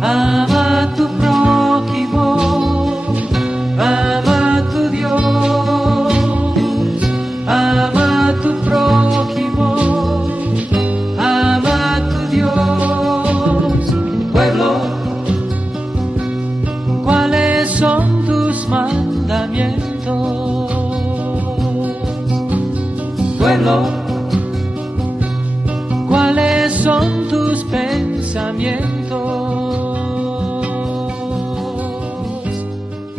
Ama a tu prójimo, ama a tu Dios, ama a tu prójimo, ama a tu Dios. Pueblo, ¿cuáles son tus mandamientos? Pueblo, ¿cuáles son tus pensamientos?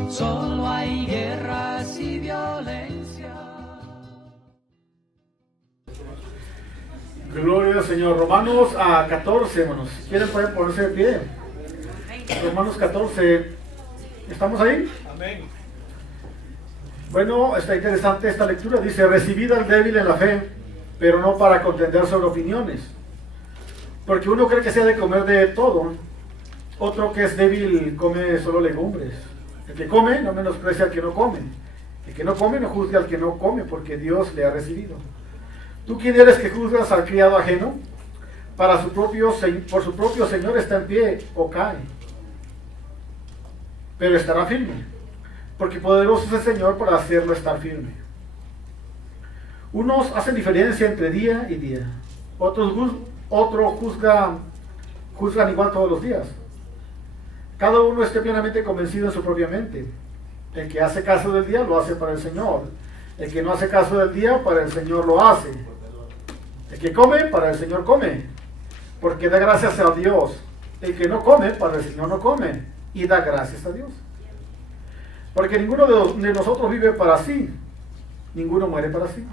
Solo hay guerras y violencia. Gloria al Señor. Romanos 14, hermanos. Si quieren pueden ponerse de pie. Romanos 14. ¿Estamos ahí? Amén. Bueno, está interesante esta lectura. Dice, recibid al débil en la fe, pero no para contender sobre opiniones. Porque uno cree que se ha de comer de todo. Otro que es débil come solo legumbres. El que come no menosprecia al que no come. El que no come no juzga al que no come, porque Dios le ha recibido. ¿Tú quién eres que juzgas al criado ajeno? Por su propio Señor está en pie o cae. Pero estará firme, porque poderoso es el Señor para hacerlo estar firme. Unos hacen diferencia entre día y día. Otros juzgan igual todos los días. Cada uno esté plenamente convencido en su propia mente. El que hace caso del día lo hace para el Señor. El que no hace caso del día, para el Señor lo hace. El que come, para el Señor come, porque da gracias a Dios. El que no come, para el Señor no come, y da gracias a Dios. Porque ninguno de nosotros vive para sí, ninguno muere para sí.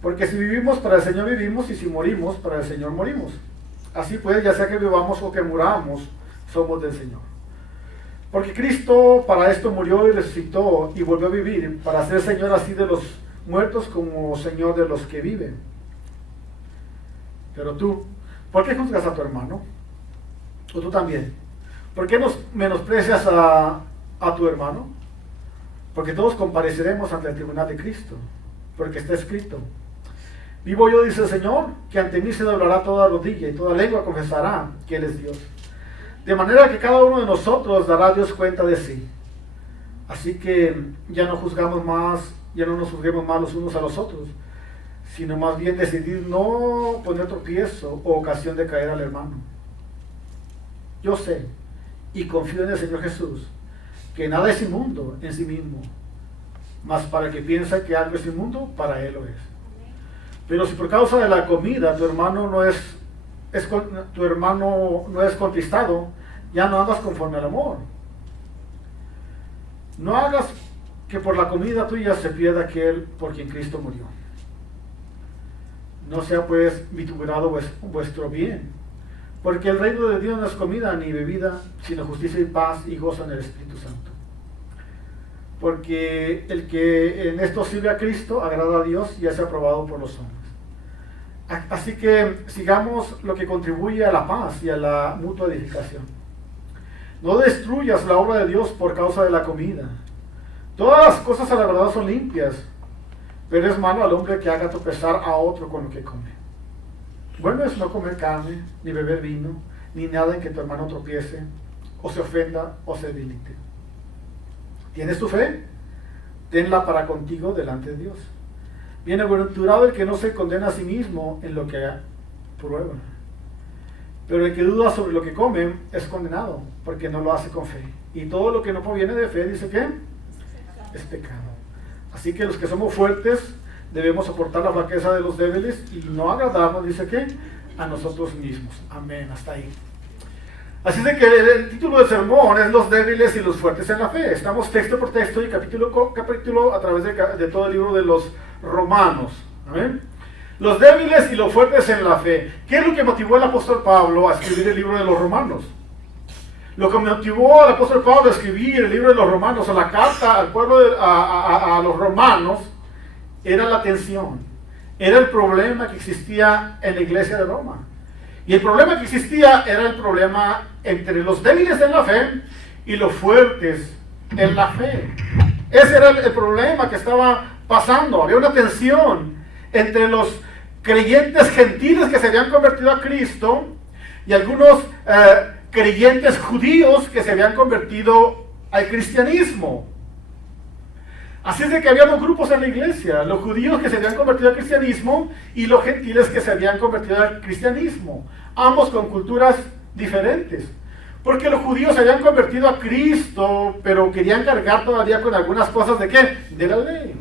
Porque si vivimos, para el Señor vivimos, y si morimos, para el Señor morimos. Así pues, ya sea que vivamos o que muramos, somos del Señor. Porque Cristo para esto murió y resucitó y volvió a vivir, para ser Señor así de los muertos como Señor de los que viven. Pero tú, ¿por qué juzgas a tu hermano? O tú también. ¿Por qué menosprecias a tu hermano? Porque todos compareceremos ante el tribunal de Cristo, porque está escrito: vivo yo, dice el Señor, que ante mí se doblará toda rodilla y toda lengua confesará que Él es Dios. De manera que cada uno de nosotros dará a Dios cuenta de sí. Así que ya no juzgamos más, ya no nos juzguemos más los unos a los otros, sino más bien decidir no poner tropiezo o ocasión de caer al hermano. Yo sé y confío en el Señor Jesús, que nada es inmundo en sí mismo, mas para el que piensa que algo es inmundo, para él lo es. Pero si por causa de la comida tu hermano no es contristado, ya no hagas conforme al amor. No hagas que por la comida tuya se pierda aquel por quien Cristo murió. No sea pues vituperado vuestro bien, porque el reino de Dios no es comida ni bebida, sino justicia y paz y gozo en el Espíritu Santo. Porque el que en esto sirve a Cristo agrada a Dios y es aprobado por los hombres. Así que sigamos lo que contribuye a la paz y a la mutua edificación. No destruyas la obra de Dios por causa de la comida. Todas las cosas a la verdad son limpias, pero es malo al hombre que haga tropezar a otro con lo que come. Bueno es no comer carne, ni beber vino, ni nada en que tu hermano tropiece, o se ofenda, o se debilite. ¿Tienes tu fe? Tenla para contigo delante de Dios. Bienaventurado el que no se condena a sí mismo en lo que prueba. Pero el que duda sobre lo que come es condenado, porque no lo hace con fe. Y todo lo que no proviene de fe, dice que es pecado. Así que los que somos fuertes debemos soportar la flaqueza de los débiles y no agradarnos, dice que, a nosotros mismos. Amén, hasta ahí. Así de que el título del sermón es Los débiles y los fuertes en la fe. Estamos texto por texto y capítulo por capítulo a través de todo el libro de los Romanos. Amén. Los débiles y los fuertes en la fe. ¿Qué es lo que motivó al apóstol Pablo a escribir el libro de los Romanos? Lo que motivó al apóstol Pablo a escribir el libro de los Romanos, o la carta al pueblo a los romanos, era la tensión, era el problema que existía en la iglesia de Roma. Y el problema que existía era el problema entre los débiles en la fe y los fuertes en la fe. Ese era el problema que estaba pasando. Había una tensión entre los creyentes gentiles que se habían convertido a Cristo y algunos creyentes judíos que se habían convertido al cristianismo. Así es de que había dos grupos en la iglesia, los judíos que se habían convertido al cristianismo y los gentiles que se habían convertido al cristianismo, ambos con culturas diferentes. Porque los judíos se habían convertido a Cristo, pero querían cargar todavía con algunas cosas ¿de qué? De la ley.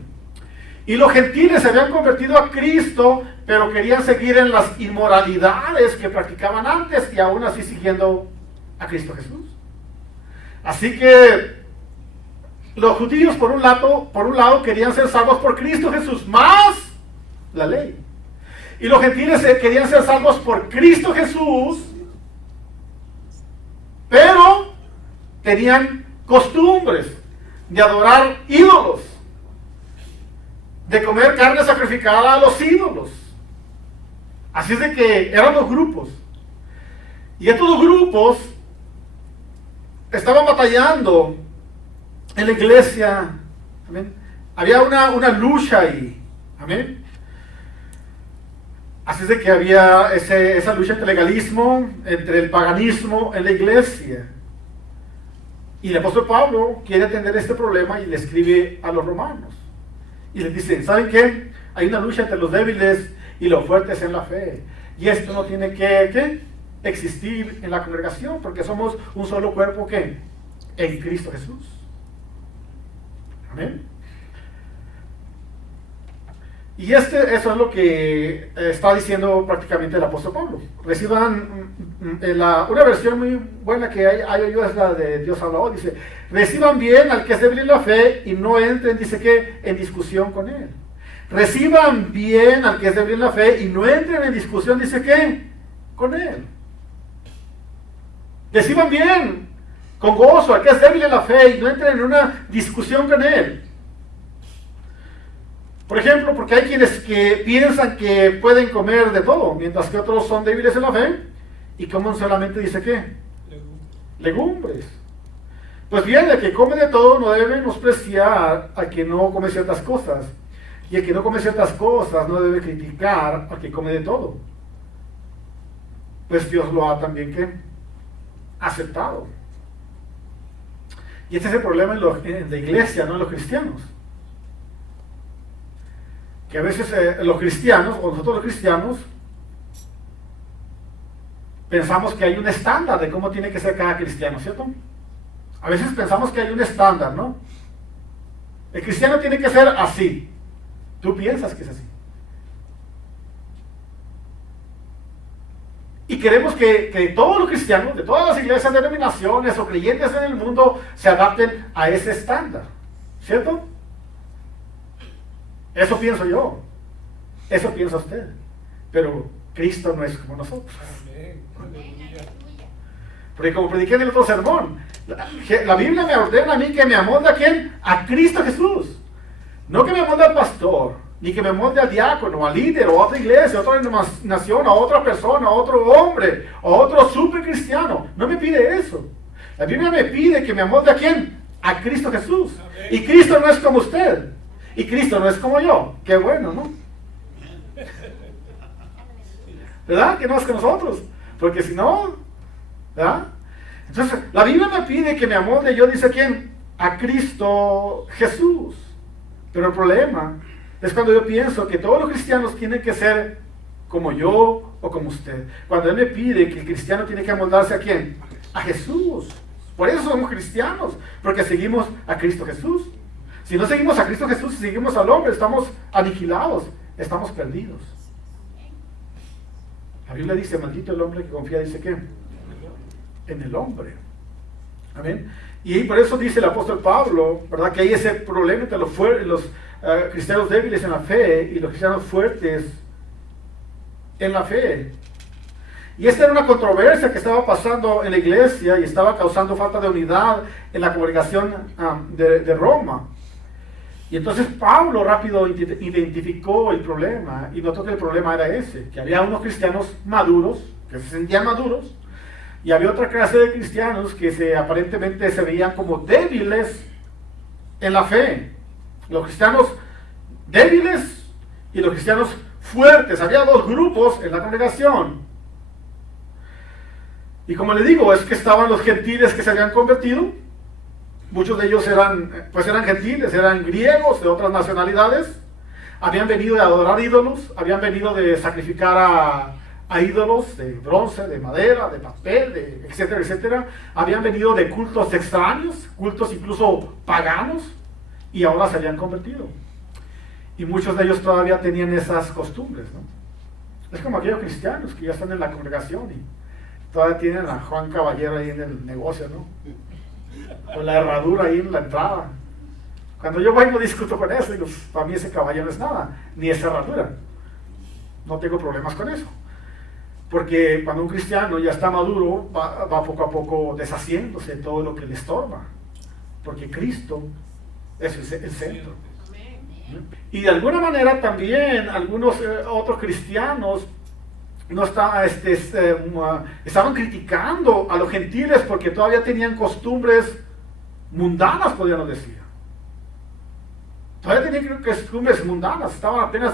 Y los gentiles se habían convertido a Cristo, pero querían seguir en las inmoralidades que practicaban antes y aún así siguiendo a Cristo Jesús. Así que los judíos por un lado querían ser salvos por Cristo Jesús más la ley. Y los gentiles querían ser salvos por Cristo Jesús, pero tenían costumbres de adorar ídolos, de comer carne sacrificada a los ídolos. Así es de que eran dos grupos. Y estos dos grupos estaban batallando en la iglesia. Amén. Había una lucha ahí. Amén. Así es de que había esa lucha entre el legalismo, entre el paganismo en la iglesia. Y el apóstol Pablo quiere atender este problema y le escribe a los romanos. Y les dice, ¿saben qué? Hay una lucha entre los débiles y los fuertes en la fe. Y esto no tiene que existir en la congregación, porque somos un solo cuerpo que en Cristo Jesús. Amén. Y eso es lo que está diciendo prácticamente el apóstol Pablo. Reciban, una versión muy buena que hay yo es la de Dios habla hoy, dice, reciban bien al que es débil en la fe y no entren, dice que, en discusión con él. Reciban bien al que es débil en la fe y no entren en discusión, dice que, con él. Reciban bien, con gozo, al que es débil en la fe y no entren en una discusión con él. Por ejemplo, porque hay quienes que piensan que pueden comer de todo, mientras que otros son débiles en la fe y comen solamente, dice ¿qué? Legumbres. Pues bien, el que come de todo no debe menospreciar al que no come ciertas cosas. Y el que no come ciertas cosas no debe criticar al que come de todo. Pues Dios lo ha también ¿qué? Aceptado. Y este es el problema en la iglesia, no en los cristianos. Que a veces los cristianos, o nosotros los cristianos, pensamos que hay un estándar de cómo tiene que ser cada cristiano, ¿cierto? A veces pensamos que hay un estándar, ¿no? El cristiano tiene que ser así. Tú piensas que es así. Y queremos que todos los cristianos, de todas las iglesias, denominaciones o creyentes en el mundo, se adapten a ese estándar, ¿cierto? Eso pienso yo, eso piensa usted, pero Cristo no es como nosotros. Porque como prediqué en el otro sermón, la Biblia me ordena a mí que me amolde ¿a quién? A Cristo Jesús. No que me amolde al pastor, ni que me amolde al diácono, al líder, o a otra iglesia, a otra nación, a otra persona, a otro hombre, a otro super cristiano. No me pide eso. La Biblia me pide que me amolde ¿a quién? A Cristo Jesús. Y Cristo no es como usted. Y Cristo no es como yo. Qué bueno, ¿no? ¿Verdad? Que no es que nosotros. Porque si no, ¿verdad? Entonces, la Biblia me pide que me amolde, yo dice quién, a Cristo Jesús. Pero el problema es cuando yo pienso que todos los cristianos tienen que ser como yo o como usted. Cuando Él me pide que el cristiano tiene que amoldarse a quién, a Jesús. Por eso somos cristianos, porque seguimos a Cristo Jesús. Si no seguimos a Cristo Jesús, si seguimos al hombre, estamos aniquilados, estamos perdidos. La Biblia dice, maldito el hombre que confía, dice ¿qué? En el hombre. Amén. Y por eso dice el apóstol Pablo, ¿verdad? Que hay ese problema entre los cristianos débiles en la fe y los cristianos fuertes en la fe. Y esta era una controversia que estaba pasando en la iglesia y estaba causando falta de unidad en la congregación de Roma. Y entonces Pablo rápido identificó el problema y notó que el problema era ese, que había unos cristianos maduros, que se sentían maduros, y había otra clase de cristianos que aparentemente se veían como débiles en la fe. Los cristianos débiles y los cristianos fuertes. Había dos grupos en la congregación. Y como le digo, es que estaban los gentiles que se habían convertido. Muchos de ellos eran gentiles, eran griegos de otras nacionalidades. Habían venido de adorar ídolos, habían venido de sacrificar a ídolos de bronce, de madera, de papel, etcétera, etcétera. Habían venido de cultos extraños, cultos incluso paganos, y ahora se habían convertido. Y muchos de ellos todavía tenían esas costumbres, ¿no? Es como aquellos cristianos que ya están en la congregación y todavía tienen a Juan Caballero ahí en el negocio, ¿no? Con la herradura ahí en la entrada. Cuando yo voy no discuto con eso, digo, para mí ese caballo no es nada, ni esa herradura. No tengo problemas con eso. Porque cuando un cristiano ya está maduro, va poco a poco deshaciéndose de todo lo que le estorba. Porque Cristo es el centro. Y de alguna manera también algunos otros cristianos no estaban criticando a los gentiles porque todavía tenían costumbres mundanas, podríamos decir. Todavía tenían costumbres mundanas, estaban apenas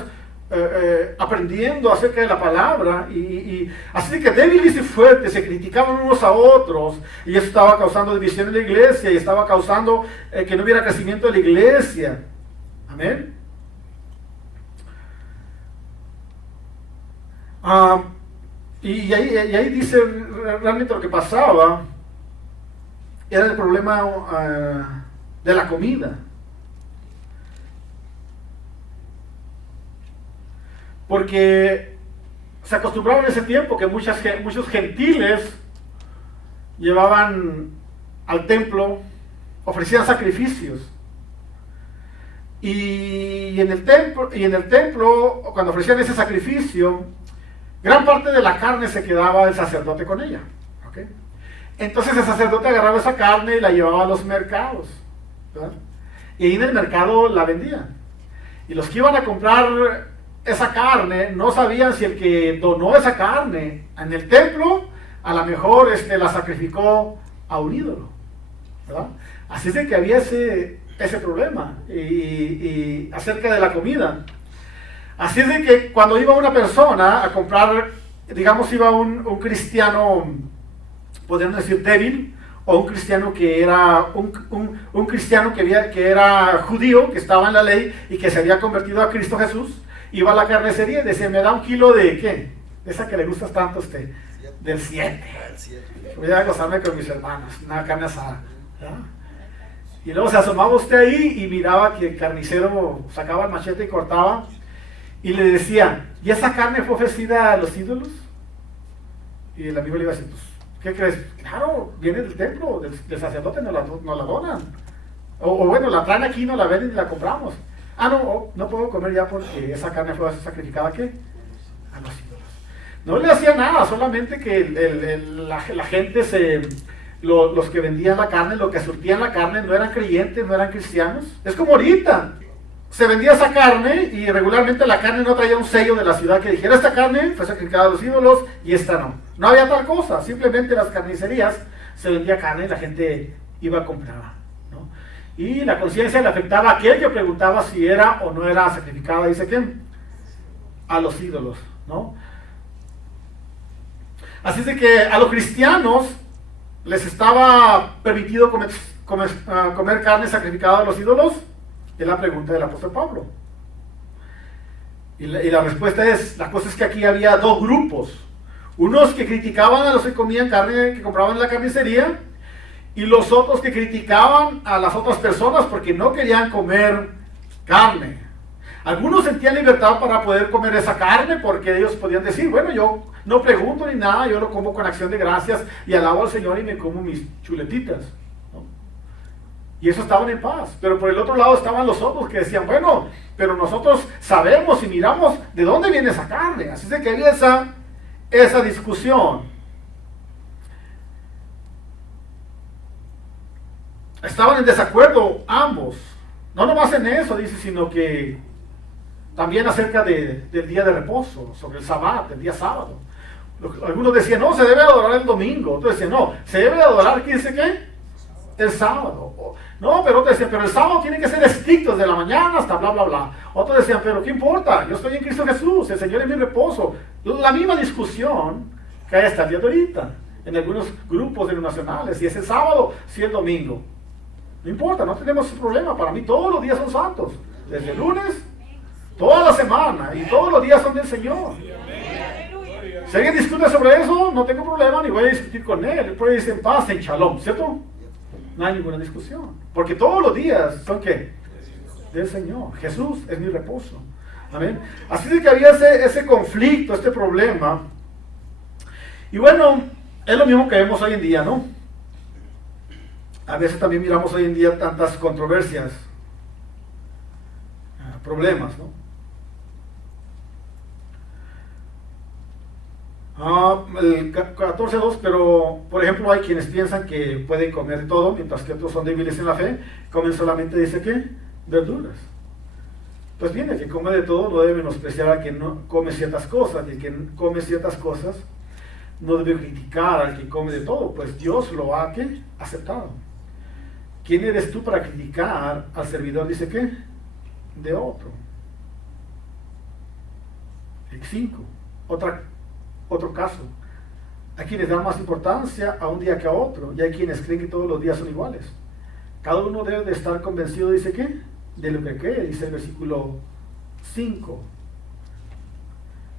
aprendiendo acerca de la palabra, y así que débiles y fuertes se criticaban unos a otros, y eso estaba causando división en la iglesia, y estaba causando que no hubiera crecimiento de la iglesia. Amén. Y ahí dice realmente lo que pasaba era el problema de la comida. Porque se acostumbraba en ese tiempo que muchos gentiles llevaban al templo, ofrecían sacrificios. Y en el templo, cuando ofrecían ese sacrificio, gran parte de la carne se quedaba el sacerdote con ella. ¿Okay? Entonces el sacerdote agarraba esa carne y la llevaba a los mercados, ¿verdad? Y ahí en el mercado la vendían. Y los que iban a comprar esa carne no sabían si el que donó esa carne en el templo a lo mejor la sacrificó a un ídolo, ¿verdad? Así es de que había ese problema y acerca de la comida. Así es de que cuando iba una persona a comprar, digamos iba un cristiano, podríamos decir débil, o un cristiano que era un cristiano que era judío, que estaba en la ley y que se había convertido a Cristo Jesús, iba a la carnicería y decía, ¿me da 1 kilo de qué? De esa que le gusta tanto a usted, del 7. Voy a gozarme con mis hermanos, una carne asada, ¿verdad? Y luego se asomaba usted ahí y miraba que el carnicero sacaba el machete y cortaba, y le decía, ¿y esa carne fue ofrecida a los ídolos? Y el amigo le iba a decir, pues, ¿qué crees? Claro, viene del templo, del sacerdote, nos la donan. O bueno, la traen aquí, nos la venden y la compramos. No puedo comer ya porque esa carne fue sacrificada, ¿a qué? A los ídolos. No le hacía nada, solamente que la gente los que vendían la carne, los que surtían la carne, no eran creyentes, no eran cristianos. Es como ahorita. Se vendía esa carne y regularmente la carne no traía un sello de la ciudad que dijera esta carne fue sacrificada a los ídolos y esta no. No había tal cosa, simplemente en las carnicerías se vendía carne y la gente iba a comprar, ¿no? Y la conciencia le afectaba a aquel que preguntaba si era o no era sacrificada, dice quién, a los ídolos, ¿no? Así es de que a los cristianos les estaba permitido comer carne sacrificada a los ídolos. Es la pregunta del apóstol Pablo. Y la respuesta es, la cosa es que aquí había dos grupos. Unos que criticaban a los que comían carne, que compraban en la carnicería, y los otros que criticaban a las otras personas porque no querían comer carne. Algunos sentían libertad para poder comer esa carne porque ellos podían decir, bueno, yo no pregunto ni nada, yo lo como con acción de gracias y alabo al Señor y me como mis chuletitas. Y eso estaban en paz. Pero por el otro lado estaban los otros que decían, bueno, pero nosotros sabemos y miramos de dónde viene esa carne. Así es que había esa discusión. Estaban en desacuerdo ambos. No nomás en eso, dice, sino que también acerca del día de reposo, sobre el sabbat, el día sábado. Algunos decían, no, se debe adorar el domingo. Otros decían, no, se debe adorar, ¿quién dice qué? El sábado. No, pero otros decían, pero el sábado tiene que ser estricto desde la mañana hasta bla, bla, bla. Otros decían, pero ¿qué importa? Yo estoy en Cristo Jesús, el Señor es mi reposo. La misma discusión que hay hasta el día de ahorita. en algunos grupos denominacionales, si es el sábado, si es el domingo. No importa, no tenemos problema. Para mí todos los días son santos. Desde el lunes, toda la semana, y todos los días son del Señor. Si alguien discute sobre eso, no tengo problema, ni voy a discutir con él. Él puede decir en paz, en shalom, ¿cierto? No hay ninguna discusión. Porque todos los días son ¿qué? Del Señor. Jesús es mi reposo. Amén. Así de que había ese conflicto, este problema. Y bueno, es lo mismo que vemos hoy en día, ¿no? A veces también miramos hoy en día tantas controversias, problemas, ¿no? El 14.2, pero por ejemplo hay quienes piensan que pueden comer todo, mientras que otros son débiles en la fe, comen solamente, dice que, verduras. Pues bien, el que come de todo no debe menospreciar al que no come ciertas cosas, el que come ciertas cosas no debe criticar al que come de todo, pues Dios lo ha aceptado. ¿Quién eres tú para criticar al servidor, dice que, de otro? El 5, otro caso. Hay quienes dan más importancia a un día que a otro, y hay quienes creen que todos los días son iguales. Cada uno debe de estar convencido, dice que, de lo que cree, dice el versículo 5.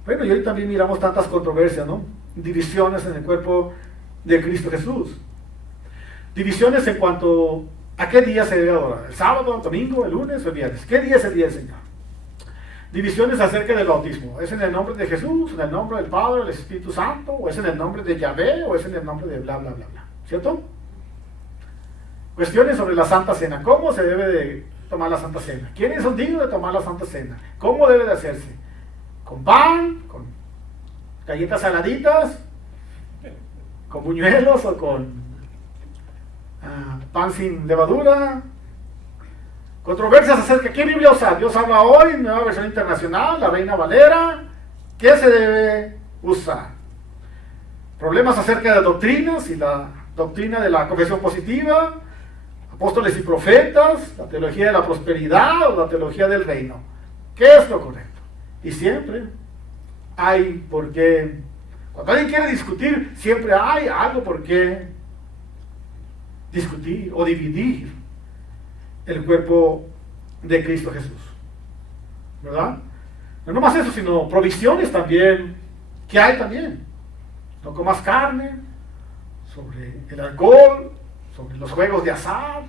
Bueno, y hoy también miramos tantas controversias, ¿no? Divisiones en el cuerpo de Cristo Jesús. Divisiones en cuanto a qué día se debe adorar. ¿El sábado, el domingo, el lunes o el viernes? ¿Qué día es el día del Señor? Divisiones acerca del bautismo. ¿Es en el nombre de Jesús, en el nombre del Padre, del Espíritu Santo? ¿O es en el nombre de Yahvé? ¿O es en el nombre de bla, bla, bla, bla? ¿Cierto? Cuestiones sobre la Santa Cena. ¿Cómo se debe de tomar la Santa Cena? ¿Quiénes son dignos de tomar la Santa Cena? ¿Cómo debe de hacerse? ¿Con pan? ¿Con galletas saladitas? ¿Con buñuelos o con pan sin levadura? Controversias acerca de qué Biblia usar. Dios habla hoy, nueva versión internacional, la Reina Valera. ¿Qué se debe usar? Problemas acerca de doctrinas y la doctrina de la confesión positiva, apóstoles y profetas, la teología de la prosperidad o la teología del reino. ¿Qué es lo correcto? Y siempre hay por qué. Cuando alguien quiere discutir, siempre hay algo por qué discutir o dividir el cuerpo de Cristo Jesús, ¿verdad? No más eso, sino provisiones también, que hay también. No comas carne, sobre el alcohol, sobre los juegos de azar,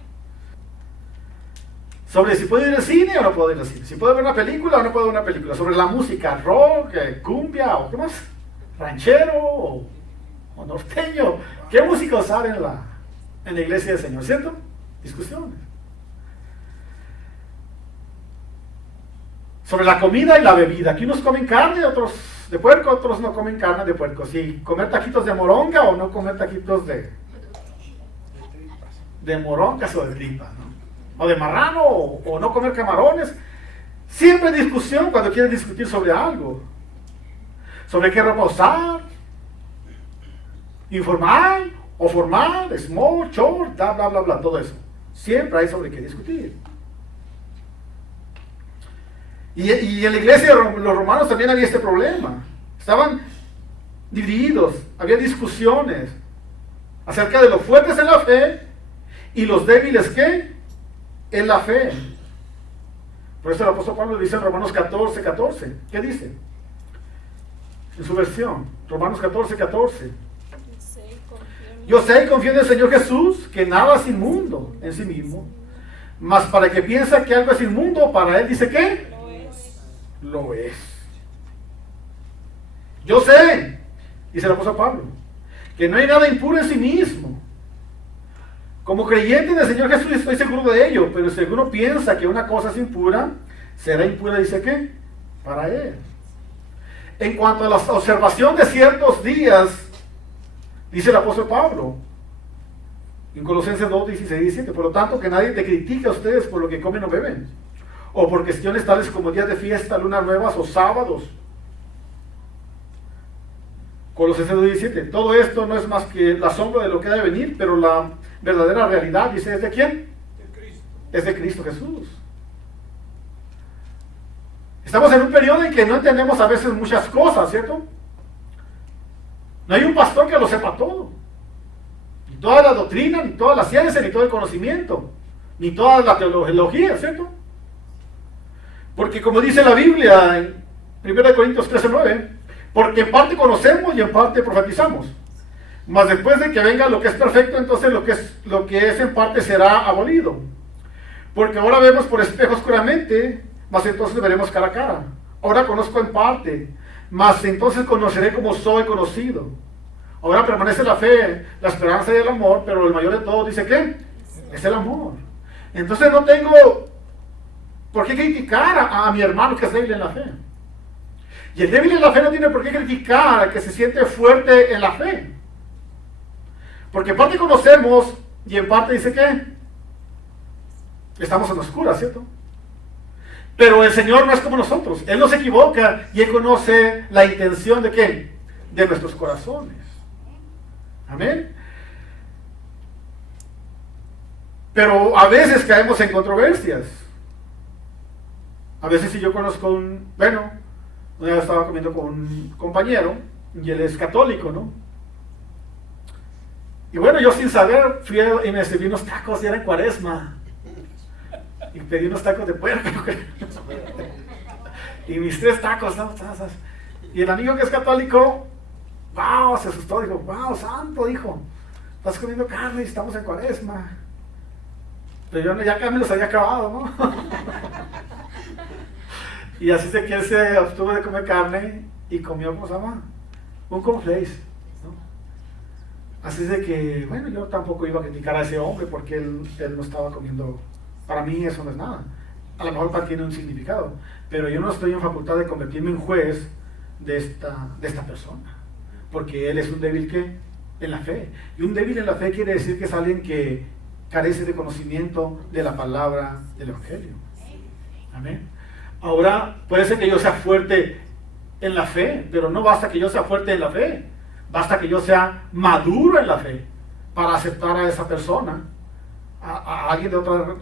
sobre si puedo ir al cine o no puedo ir al cine, si puedo ver una película o no puedo ver una película, sobre la música, rock, cumbia o qué más, ranchero o norteño, qué música usar en la iglesia del Señor, ¿cierto? Discusiones. Sobre la comida y la bebida. Aquí unos comen carne, otros de puerco, otros no comen carne de puerco. Si comer taquitos de moronga o no comer taquitos de morongas o de tripa, ¿no? O de marrano o no comer camarones. Siempre hay discusión cuando quieren discutir sobre algo. Sobre qué ropa usar. Informal o formal, small, short, bla, bla, bla, bla, todo eso. Siempre hay sobre qué discutir. Y en la iglesia de los romanos también había este problema. Estaban divididos, había discusiones acerca de los fuertes en la fe y los débiles, ¿qué? En la fe. Por eso el apóstol Pablo dice en Romanos 14:14. ¿Qué dice? En su versión, Romanos 14:14. Yo sé y confío en el Señor Jesús que nada es inmundo en sí mismo, mas para el que piensa que algo es inmundo, para él dice ¿qué? Lo es. Yo sé, dice el apóstol Pablo, que no hay nada impuro en sí mismo. Como creyente del Señor Jesús estoy seguro de ello, pero si alguno piensa que una cosa es impura, será impura, dice ¿qué? Para él. En cuanto a la observación de ciertos días, dice el apóstol Pablo, en Colosenses 2:16-17, por lo tanto que nadie te critique a ustedes por lo que comen o beben, o por cuestiones tales como días de fiesta, lunas nuevas o sábados. Colosenses 2:17, todo esto no es más que la sombra de lo que ha de venir, pero la verdadera realidad, dice, ¿es de quién? De Cristo. Es de Cristo Jesús. Estamos en un periodo en que no entendemos a veces muchas cosas, ¿cierto? No hay un pastor que lo sepa todo. toda la doctrina, ni toda la ciencia, ni todo el conocimiento, ni toda la teología, ¿cierto? Porque como dice la Biblia en 1 Corintios 13:9, porque en parte conocemos y en parte profetizamos. Mas después de que venga lo que es perfecto, entonces lo que es en parte será abolido. Porque ahora vemos por espejo oscuramente, mas entonces veremos cara a cara. Ahora conozco en parte, mas entonces conoceré como soy conocido. Ahora permanece la fe, la esperanza y el amor, pero el mayor de todos dice ¿qué? Es el amor. Entonces no tengo por qué criticar a mi hermano que es débil en la fe. Y el débil en la fe no tiene por qué criticar al que se siente fuerte en la fe. Porque en parte conocemos y en parte dice que estamos en oscuras, ¿cierto? Pero el Señor no es como nosotros. Él no se equivoca y Él conoce la intención de ¿qué? De nuestros corazones. Amén. Pero a veces caemos en controversias. A veces si yo conozco una vez estaba comiendo con un compañero y él es católico, ¿no? Y bueno, yo sin saber fui y me serví unos tacos y era en Cuaresma. Y pedí unos tacos de puerco. Y mis 3 tacos, ¿no? Y el amigo que es católico, wow, se asustó, dijo, wow, santo, dijo, estás comiendo carne y estamos en Cuaresma. Pero yo ya me los había acabado, ¿no? Y así que él se abstuvo de comer carne y comió, ¿cómo se llama? Un cornflakes, ¿no? Así de que, bueno, yo tampoco iba a criticar a ese hombre porque él no estaba comiendo. Para mí eso no es nada. A lo mejor para tiene un significado, pero yo no estoy en facultad de convertirme en juez de esta persona, porque él es un débil ¿qué? En la fe. Y un débil en la fe quiere decir que es alguien que carece de conocimiento de la palabra del Evangelio. Amén. Ahora, puede ser que yo sea fuerte en la fe, pero no basta que yo sea fuerte en la fe, basta que yo sea maduro en la fe para aceptar a esa persona, a alguien de otra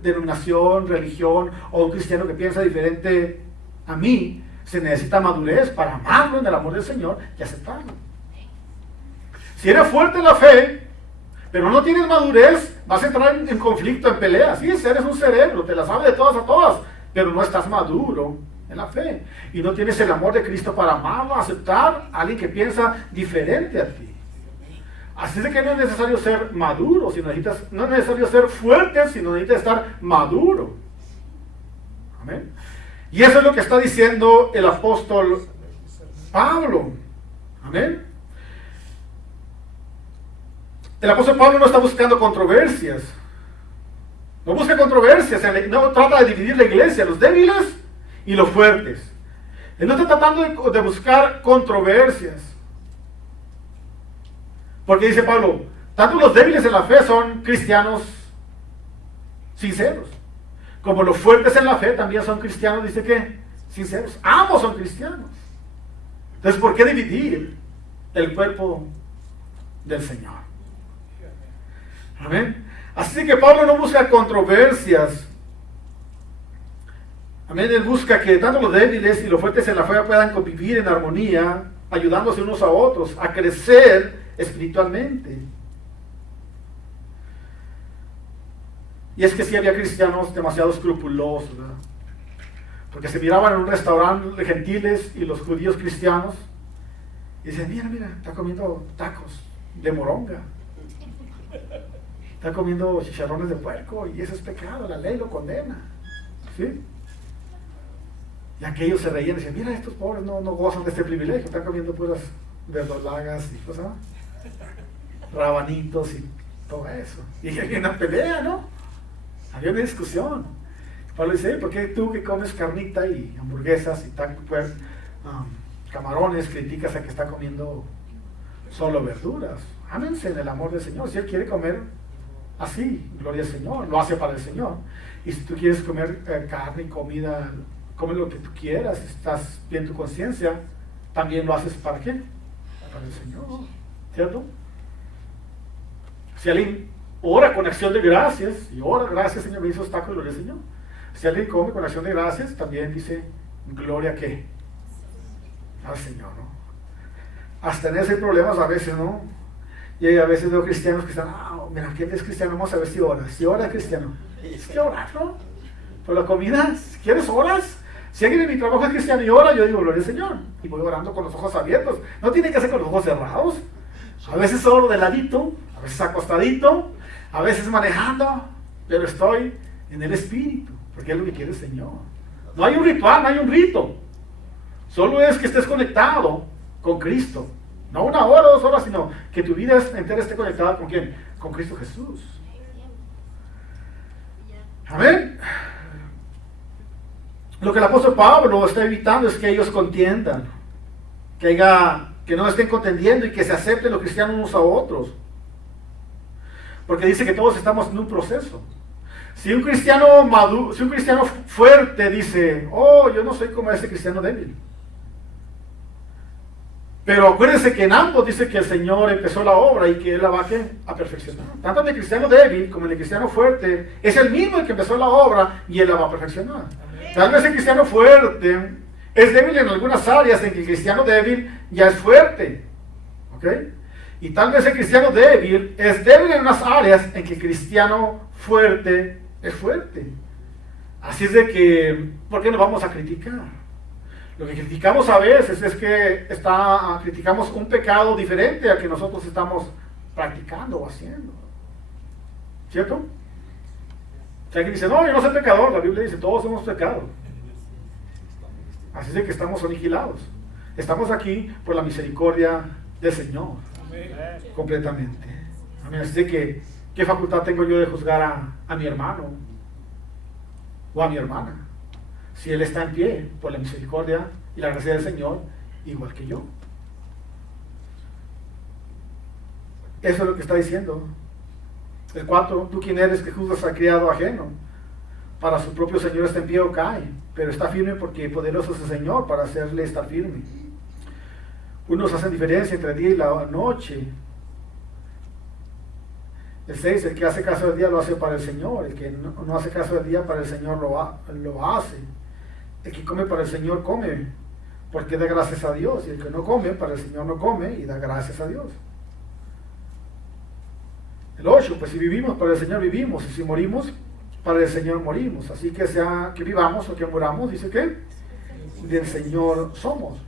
denominación, religión, o un cristiano que piensa diferente a mí. Se necesita madurez para amarlo en el amor del Señor y aceptarlo. Si eres fuerte en la fe, pero no tienes madurez, vas a entrar en conflicto, en pelea. Sí, eres un cerebro, te la sabes de todas a todas, pero no estás maduro en la fe. Y no tienes el amor de Cristo para amarlo, aceptar a alguien que piensa diferente a ti. Así de que no es necesario ser maduro, no es necesario ser fuerte, sino necesitas estar maduro. Amén. Y eso es lo que está diciendo el apóstol Pablo. Amén. El apóstol Pablo no está buscando controversias. No busca controversias, no trata de dividir la iglesia, los débiles y los fuertes. Él no está tratando de buscar controversias. Porque dice Pablo, tanto los débiles en la fe son cristianos sinceros, como los fuertes en la fe también son cristianos, dice que sinceros. Ambos son cristianos. Entonces, ¿por qué dividir el cuerpo del Señor? Amén. Así que Pablo no busca controversias. Amén. Él busca que tanto los débiles y los fuertes en la fe puedan convivir en armonía, ayudándose unos a otros, a crecer espiritualmente. Y es que sí había cristianos demasiado escrupulosos, ¿verdad? Porque se miraban en un restaurante de gentiles y los judíos cristianos y decían, mira, está comiendo tacos de moronga, está comiendo chicharrones de puerco y eso es pecado, la ley lo condena, ¿sí? Y aquellos se reían y decían, mira, estos pobres no gozan de este privilegio, están comiendo puras verdolagas y cosas, rabanitos y todo eso. Y había una pelea, ¿no? Había una discusión. Pablo dice, ¿por qué tú que comes carnita y hamburguesas y camarones criticas a que está comiendo solo verduras? Ámense en el amor del Señor. Si Él quiere comer así, gloria al Señor, lo hace para el Señor. Y si tú quieres comer carne y comida, come lo que tú quieras, estás bien tu conciencia, también lo haces ¿para qué? Para el Señor, ¿cierto? Si alguien ora con acción de gracias, y ora, gracias Señor, me hizo tacos, gloria al Señor. Si alguien come con acción de gracias, también dice, gloria a qué? Al Señor, ¿no? Hasta en ese hay problemas a veces, ¿no? Y a veces veo cristianos que están, mira, ¿quién es cristiano? Vamos a ver si ora. Si ora es cristiano. Es que orar, ¿no? Por la comida, ¿quieres horas? Si alguien en mi trabajo es cristiano y ora, yo digo, gloria al Señor. Y voy orando con los ojos abiertos. No tiene que ser con los ojos cerrados. A veces oro de ladito, a veces acostadito, a veces manejando, pero estoy en el Espíritu, porque es lo que quiere el Señor. No hay un ritual, no hay un rito. Solo es que estés conectado con Cristo. No 1 hora, 2 horas, sino que tu vida entera esté conectada con ¿quién? Con Cristo Jesús. Amén. Lo que el apóstol Pablo está evitando es que ellos contiendan, que no estén contendiendo y que se acepten los cristianos unos a otros. Porque dice que todos estamos en un proceso. Si un cristiano maduro, si un cristiano fuerte dice, yo no soy como ese cristiano débil. Pero acuérdense que en ambos dice que el Señor empezó la obra y que Él la va a perfeccionar. Tanto en el cristiano débil como en el cristiano fuerte, es el mismo el que empezó la obra y Él la va a perfeccionar. Tal vez el cristiano fuerte es débil en algunas áreas en que el cristiano débil ya es fuerte. ¿Ok? Y tal vez el cristiano débil es débil en unas áreas en que el cristiano fuerte es fuerte. Así es de que, ¿por qué nos vamos a criticar? Lo que criticamos a veces es que criticamos un pecado diferente al que nosotros estamos practicando o haciendo. ¿Cierto? Si alguien dice, no, yo no soy pecador, la Biblia dice, todos hemos pecado. Así es de que estamos aniquilados. Estamos aquí por la misericordia del Señor. Amén. Completamente. Amén. Así de que, ¿qué facultad tengo yo de juzgar a mi hermano o a mi hermana? Si él está en pie por la misericordia y la gracia del Señor, igual que yo. Eso es lo que está diciendo. El 4, ¿tú quién eres que juzgas al criado ajeno? Para su propio Señor está en pie o cae, pero está firme porque poderoso es el Señor para hacerle estar firme. Unos hacen diferencia entre el día y la noche. El 6, el que hace caso del día lo hace para el Señor, el que no hace caso del día para el Señor lo hace. El que come para el Señor come, porque da gracias a Dios, y el que no come para el Señor no come y da gracias a Dios. El 8, pues si vivimos para el Señor vivimos, y si morimos para el Señor morimos. Así que sea que vivamos o que muramos, dice que del Señor somos.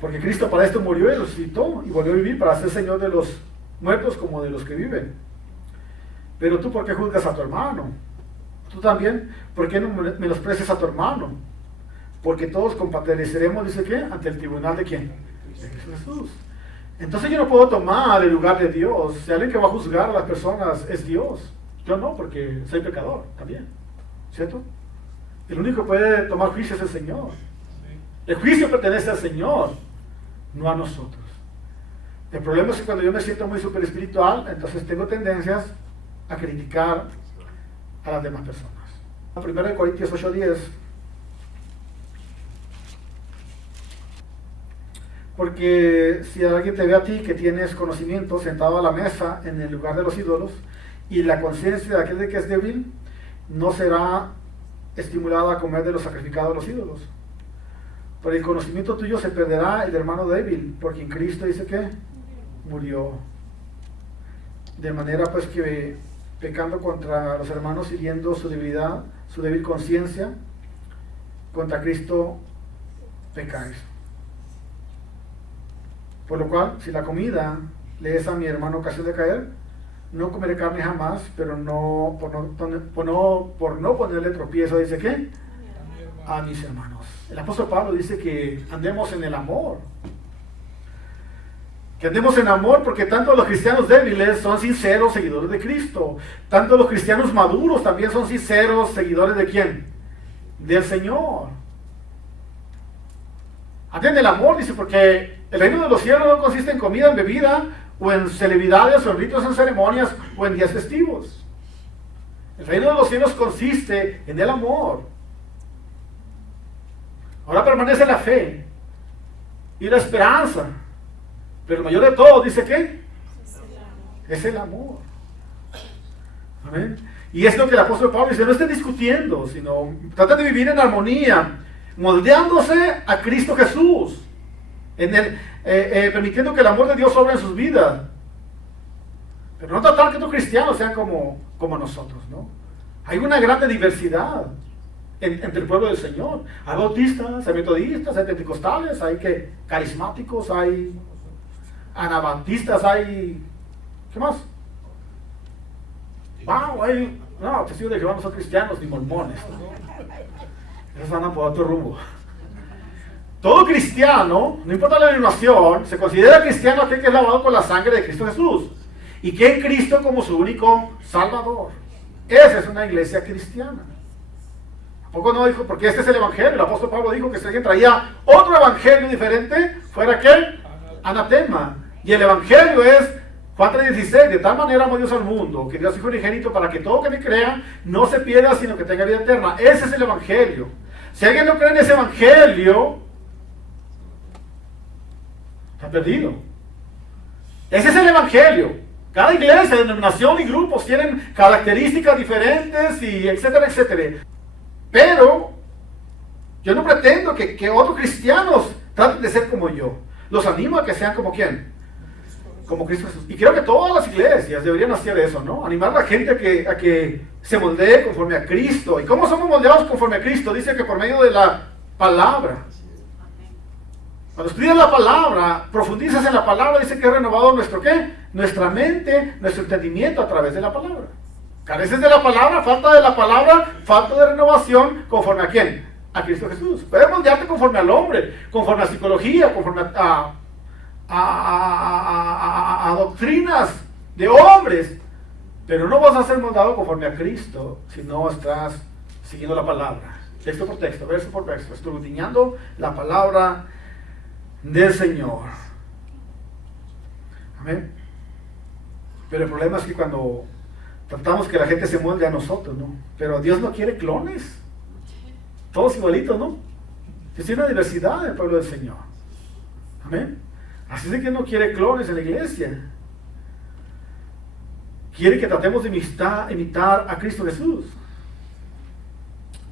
Porque Cristo para esto murió y resucitó y volvió a vivir para ser Señor de los muertos como de los que viven. Pero tú, ¿por qué juzgas a tu hermano? Tú también, ¿por qué no menosprecias a tu hermano? Porque todos compadeceremos, dice que, ante el tribunal de ¿quién? De Jesús. Entonces yo no puedo tomar el lugar de Dios. Si alguien que va a juzgar a las personas es Dios. Yo no, porque soy pecador también. ¿Cierto? El único que puede tomar juicio es el Señor. El juicio pertenece al Señor, no a nosotros. El problema es que cuando yo me siento muy super espiritual, entonces tengo tendencias a criticar a las demás personas. 1 Corintios 8:10. Porque si alguien te ve a ti que tienes conocimiento sentado a la mesa en el lugar de los ídolos, y la conciencia de aquel de que es débil no será estimulada a comer de lo sacrificado a los ídolos. Por el conocimiento tuyo se perderá el hermano débil, porque en Cristo dice que murió. De manera pues que pecando contra los hermanos, hiriendo su debilidad, su débil conciencia, contra Cristo pecáis. Por lo cual, si la comida le es a mi hermano ocasión de caer, no comeré carne jamás, pero por no ponerle tropiezo, dice que a mis hermanos. El apóstol Pablo dice que andemos en el amor. Que andemos en amor porque tanto los cristianos débiles son sinceros seguidores de Cristo. Tanto los cristianos maduros también son sinceros seguidores de ¿quién? Del Señor. Anden en el amor, dice, porque el reino de los cielos no consiste en comida, en bebida, o en celebridades, o en ritos, en ceremonias, o en días festivos. El reino de los cielos consiste en el amor. Ahora permanece la fe y la esperanza. Pero el mayor de todo, dice que es el amor. Amén. Y es lo que el apóstol Pablo dice, no estén discutiendo, sino traten de vivir en armonía, moldeándose a Cristo Jesús, permitiendo que el amor de Dios sobre en sus vidas. Pero no tratar que otros cristianos sean como nosotros, ¿no? Hay una gran diversidad entre el pueblo del Señor. Hay bautistas, hay metodistas, hay pentecostales, hay carismáticos, hay anabatistas, hay... ¿Qué más? Wow, no, testigos de Jehová no son cristianos ni mormones, ¿no? Esos andan por otro rumbo. Todo cristiano, no importa la denominación, se considera cristiano aquel que es lavado con la sangre de Cristo Jesús y que en Cristo como su único Salvador. Esa es una iglesia cristiana. ¿A poco no dijo? Porque este es el evangelio. El apóstol Pablo dijo que si alguien traía otro evangelio diferente, fuera ¿qué? Anatema. Y el evangelio es Juan 3:16, de tal manera amó Dios al mundo, que dio a su Hijo unigénito para que todo que me crea no se pierda, sino que tenga vida eterna. Ese es el evangelio. Si alguien no cree en ese evangelio, está perdido. Ese es el evangelio. Cada iglesia, denominación y grupos tienen características diferentes y etcétera, etcétera. Pero yo no pretendo que otros cristianos traten de ser como yo. Los animo a que sean como ¿quién? Como Cristo Jesús. Y creo que todas las iglesias deberían hacer eso, ¿no? Animar a la gente a que se moldee conforme a Cristo. ¿Y cómo somos moldeados conforme a Cristo? Dice que por medio de la palabra. Cuando estudias la palabra, profundizas en la palabra, dice que ha renovado nuestro ¿qué? Nuestra mente, nuestro entendimiento a través de la palabra. Careces de la palabra, falta de la palabra, falta de renovación, ¿conforme a quién? A Cristo Jesús. Puedes moldearte conforme al hombre, conforme a psicología, conforme a doctrinas de hombres, pero no vas a ser moldado conforme a Cristo si no estás siguiendo la palabra, texto por texto, verso por verso, escudriñando la palabra del Señor. Amén. Pero el problema es que cuando tratamos que la gente se molde a nosotros, ¿no? Pero Dios no quiere clones, todos igualitos, ¿no? Es una diversidad del pueblo del Señor. Amén. Así es que no quiere clones en la iglesia. Quiere que tratemos de imitar a Cristo Jesús.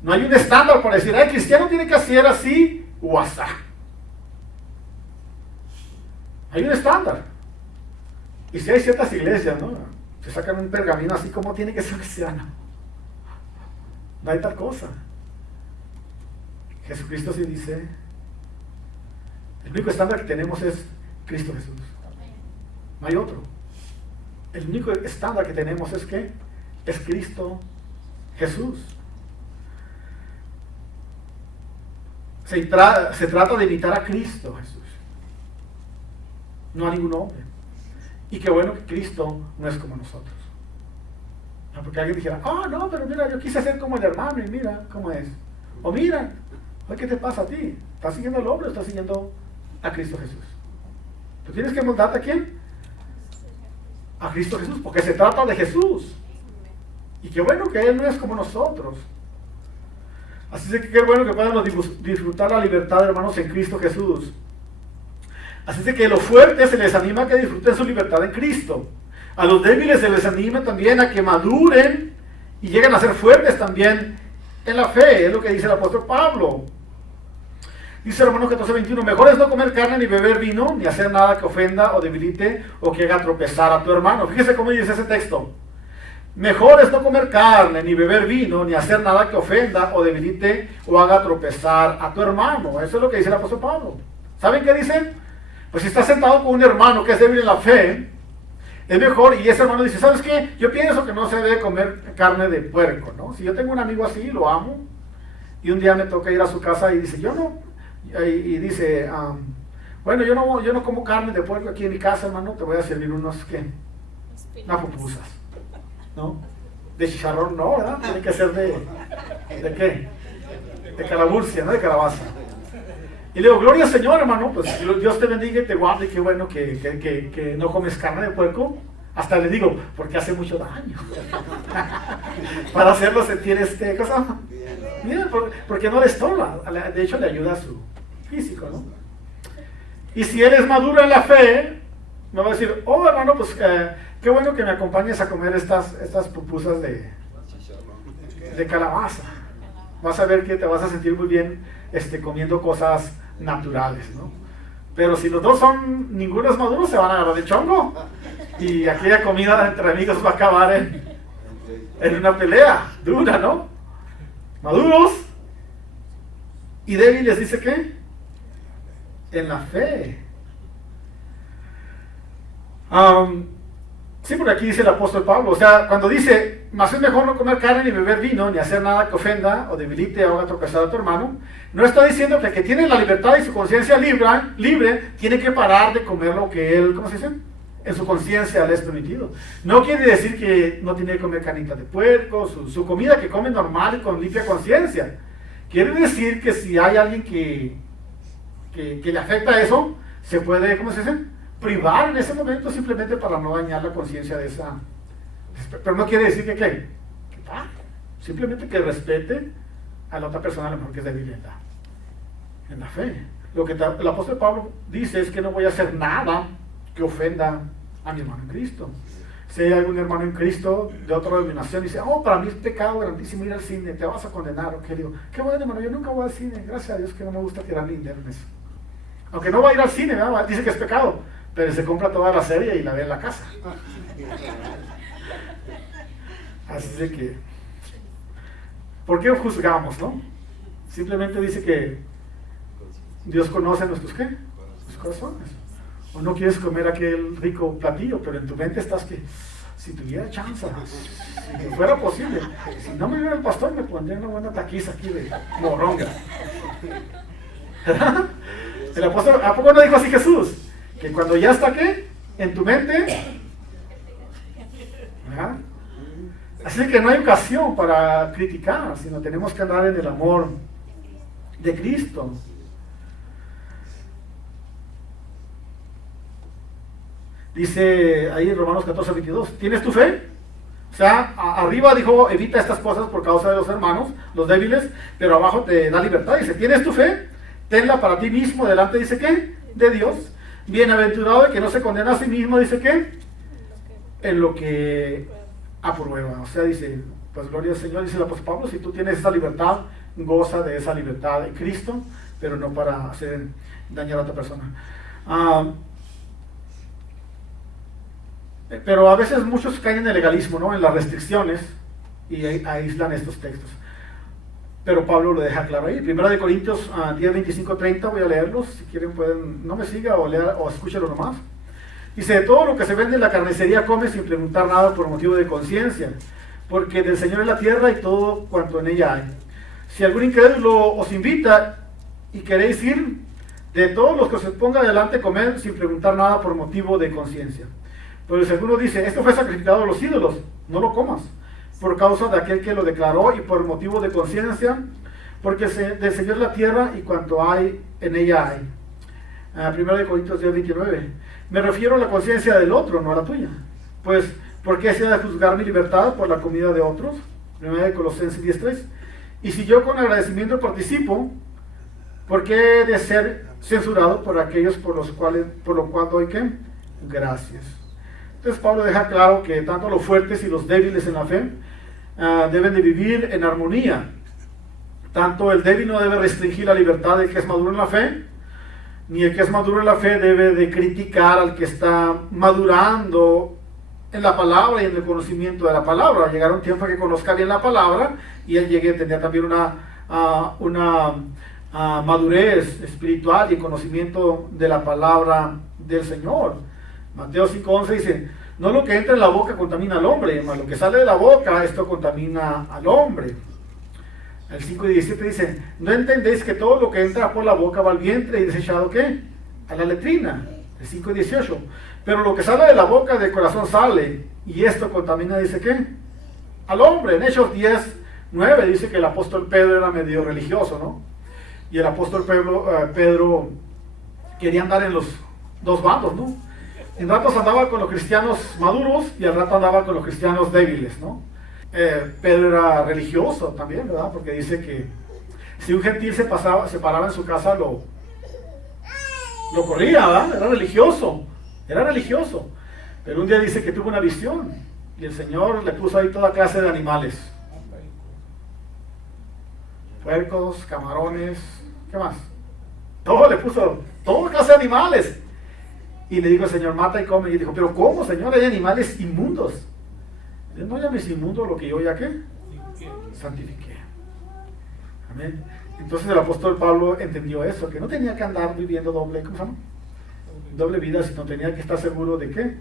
No hay un estándar para decir, el cristiano tiene que hacer así o asá. Hay un estándar. Y si hay ciertas iglesias, ¿no? Se sacan un pergamino así como tiene que ser cristiano. No hay tal cosa. Jesucristo sí dice, el único estándar que tenemos es Cristo Jesús. No hay otro. El único estándar que tenemos es ¿qué? Es Cristo Jesús. Se trata de imitar a Cristo Jesús, no a ningún hombre. Y qué bueno que Cristo no es como nosotros. No, porque alguien dijera, no, pero mira, yo quise ser como el hermano y mira cómo es. O mira, ¿qué te pasa a ti? ¿Estás siguiendo al hombre o estás siguiendo a Cristo Jesús? Tú tienes que moldarte ¿a quién? A Cristo Jesús, porque se trata de Jesús. Y qué bueno que Él no es como nosotros. Así es que qué bueno que podamos disfrutar la libertad, hermanos, en Cristo Jesús. Así es que a los fuertes se les anima a que disfruten su libertad en Cristo. A los débiles se les anima también a que maduren y lleguen a ser fuertes también en la fe. Es lo que dice el apóstol Pablo. Dice Romanos 14:21, mejor es no comer carne ni beber vino, ni hacer nada que ofenda o debilite o que haga tropezar a tu hermano. Fíjese cómo dice ese texto. Mejor es no comer carne, ni beber vino, ni hacer nada que ofenda o debilite o haga tropezar a tu hermano. Eso es lo que dice el apóstol Pablo. ¿Saben qué dice? Pues si estás sentado con un hermano que es débil en la fe, es mejor, y ese hermano dice, ¿sabes qué? Yo pienso que no se debe comer carne de puerco, ¿no? Si yo tengo un amigo así, lo amo, y un día me toca ir a su casa y dice, yo no, y dice, bueno, yo no como carne de puerco aquí en mi casa, hermano, te voy a servir unas pupusas, ¿no? De chicharrón no, ¿verdad? Tiene que ser ¿de qué? De calaburcia, ¿no? De calabaza. Y le digo, gloria al Señor, hermano, pues Dios te bendiga y te guarde, qué bueno que no comes carne de puerco. Hasta le digo, porque hace mucho daño. Para hacerlo sentir cosa. Mira, porque no le estorba, de hecho le ayuda a su físico, ¿no? Y si eres maduro en la fe, me va a decir, hermano, pues qué bueno que me acompañes a comer estas pupusas de calabaza. Vas a ver que te vas a sentir muy bien comiendo cosas naturales, ¿no? Pero si los dos ninguno es maduro, se van a agarrar de chongo. Y aquella comida entre amigos va a acabar en una pelea dura, ¿no? Maduros y débiles, dice que en la fe. Sí, porque aquí dice el apóstol Pablo, o sea, cuando dice, más es mejor no comer carne ni beber vino, ni hacer nada que ofenda o debilite o haga tropezar a tu hermano, no está diciendo que el que tiene la libertad y su conciencia libre, tiene que parar de comer lo que él, ¿cómo se dice? En su conciencia le es permitido. No quiere decir que no tiene que comer carnita de puerco, su comida que come normal y con limpia conciencia. Quiere decir que si hay alguien que le afecta eso, se puede, ¿cómo se dice? Privar en ese momento simplemente para no dañar la conciencia de esa. Pero no quiere decir que simplemente que respete a la otra persona, a lo mejor que es débil en la fe. Lo que el apóstol Pablo dice es que no voy a hacer nada que ofenda a mi hermano en Cristo. Si hay algún hermano en Cristo de otra denominación y dice, para mí es pecado grandísimo ir al cine, te vas a condenar, o que digo, qué bueno hermano, yo nunca voy al cine, gracias a Dios que no me gusta tirar dinero en eso. Aunque no va a ir al cine, ¿verdad? Dice que es pecado, pero se compra toda la serie y la ve en la casa. Así de que, ¿por qué juzgamos, no? Simplemente dice que Dios conoce nuestros corazones. O no quieres comer aquel rico platillo, pero en tu mente estás que, si tuviera chance, si fuera posible, si no me viera el pastor, me pondría una buena taquiza aquí de moronga. El apóstol, ¿a poco no dijo así Jesús? Que cuando ya está ¿qué? En tu mente, ¿verdad? Así que no hay ocasión para criticar, sino tenemos que andar en el amor de Cristo. Dice ahí en Romanos 14:22, ¿tienes tu fe? O sea, arriba dijo, evita estas cosas por causa de los hermanos, los débiles, pero abajo te da libertad. Dice, ¿tienes tu fe? Tenla para ti mismo, delante, dice ¿qué? De Dios. Bienaventurado el que no se condena a sí mismo, dice ¿qué? En lo que aprueba. O sea, dice, pues gloria al Señor, dice el apóstol Pablo, si tú tienes esa libertad, goza de esa libertad en Cristo, pero no para hacer dañar a otra persona. Pero a veces muchos caen en el legalismo, ¿no? En las restricciones y aíslan estos textos. Pero Pablo lo deja claro ahí. 1 Corintios 10, 25, 30, voy a leerlos. Si quieren pueden, no me siga o lea o escúchelo nomás. Dice, de todo lo que se vende en la carnicería come sin preguntar nada por motivo de conciencia, porque del Señor es la tierra y todo cuanto en ella hay. Si algún incrédulo os invita y queréis ir, de todos los que os ponga delante comed sin preguntar nada por motivo de conciencia. Pero si alguno dice, esto fue sacrificado a los ídolos, no lo comas, por causa de aquel que lo declaró y por motivo de conciencia, porque del Señor es la tierra y cuanto hay en ella hay. 1 Corintios 10, 29. Me refiero a la conciencia del otro, no a la tuya. Pues, ¿por qué se ha de juzgar mi libertad por la comida de otros? 1 Colosenses 10, 3. Y si yo con agradecimiento participo, ¿por qué he de ser censurado por aquellos por lo cual doy ¿qué? Gracias. Entonces Pablo deja claro que tanto los fuertes y los débiles en la fe deben de vivir en armonía. Tanto el débil no debe restringir la libertad del que es maduro en la fe, ni el que es maduro en la fe debe de criticar al que está madurando en la palabra y en el conocimiento de la palabra. Llegará un tiempo que conozca bien la palabra y él llegue a tener también una madurez espiritual y conocimiento de la palabra del Señor. Mateo 5:11 dice, no lo que entra en la boca contamina al hombre, mas lo que sale de la boca, esto contamina al hombre. El 5:17 dice, no entendéis que todo lo que entra por la boca va al vientre y desechado ¿qué? A la letrina. El 5:18, pero lo que sale de la boca del corazón sale, y esto contamina, dice ¿qué? Al hombre. En Hechos 10:9 dice que el apóstol Pedro era medio religioso, ¿no? Y el apóstol Pedro quería andar en los dos bandos, ¿no? En ratos andaba con los cristianos maduros y al rato andaba con los cristianos débiles, ¿no? Pedro era religioso también, ¿verdad? Porque dice que si un gentil se paraba en su casa, lo corría, ¿verdad? Era religioso. Pero un día dice que tuvo una visión y el Señor le puso ahí toda clase de animales. Puercos, camarones, ¿qué más? Todo le puso, toda clase de animales. Y le dijo al Señor, mata y come. Y dijo, pero ¿cómo, Señor? Hay animales inmundos. Dice, no llames inmundo lo que yo ya ¿qué? Santifiqué. Amén. Entonces el apóstol Pablo entendió eso, que no tenía que andar viviendo doble, ¿cómo se llama? Doble vida, sino tenía que estar seguro de ¿qué?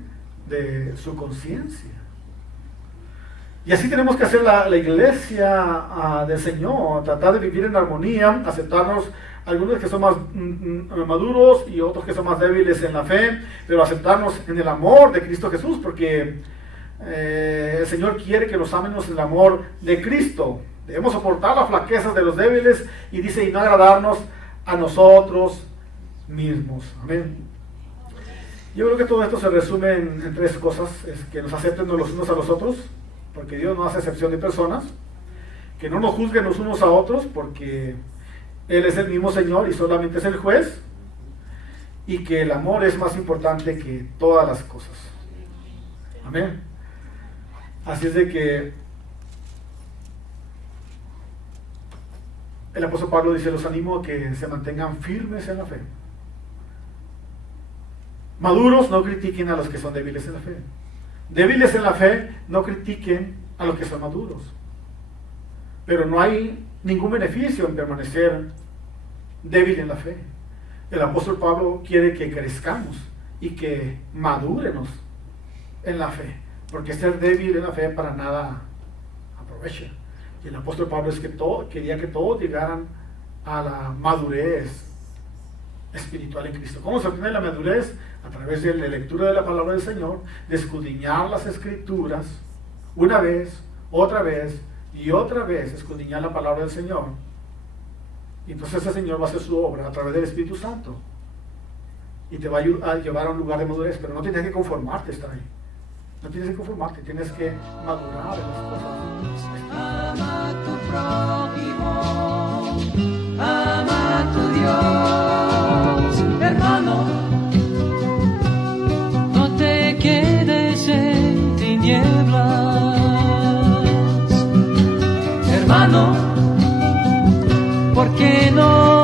De su conciencia. Y así tenemos que hacer la iglesia del Señor, tratar de vivir en armonía, aceptarnos, algunos que son más maduros y otros que son más débiles en la fe, pero aceptarnos en el amor de Cristo Jesús, porque el Señor quiere que nos amemos en el amor de Cristo. Debemos soportar las flaquezas de los débiles y dice, y no agradarnos a nosotros mismos. Amén. Yo creo que todo esto se resume en tres cosas: es que nos acepten los unos a los otros, porque Dios no hace excepción de personas; que no nos juzguen los unos a otros, porque Él es el mismo Señor y solamente es el juez; y que el amor es más importante que todas las cosas. Amén. Así es de que el apóstol Pablo dice, los animo a que se mantengan firmes en la fe. Maduros, no critiquen a los que son débiles en la fe. Débiles en la fe, no critiquen a los que son maduros. Pero no hay ningún beneficio en permanecer débil en la fe. El apóstol Pablo quiere que crezcamos y que maduremos en la fe, porque ser débil en la fe para nada aprovecha. Y el apóstol Pablo quería que todos llegaran a la madurez espiritual en Cristo. ¿Cómo se obtiene la madurez? A través de la lectura de la palabra del Señor, de escudriñar las Escrituras una vez, otra vez y otra vez, escudriñar la palabra del Señor. Y entonces el Señor va a hacer su obra a través del Espíritu Santo y te va a llevar a un lugar de madurez, pero no tienes que conformarte a estar ahí. No tienes que conformarte, tienes que madurar en las cosas. Ama a tu prójimo, ama a tu Dios, hermano. No te quedes en tinieblas, hermano, porque no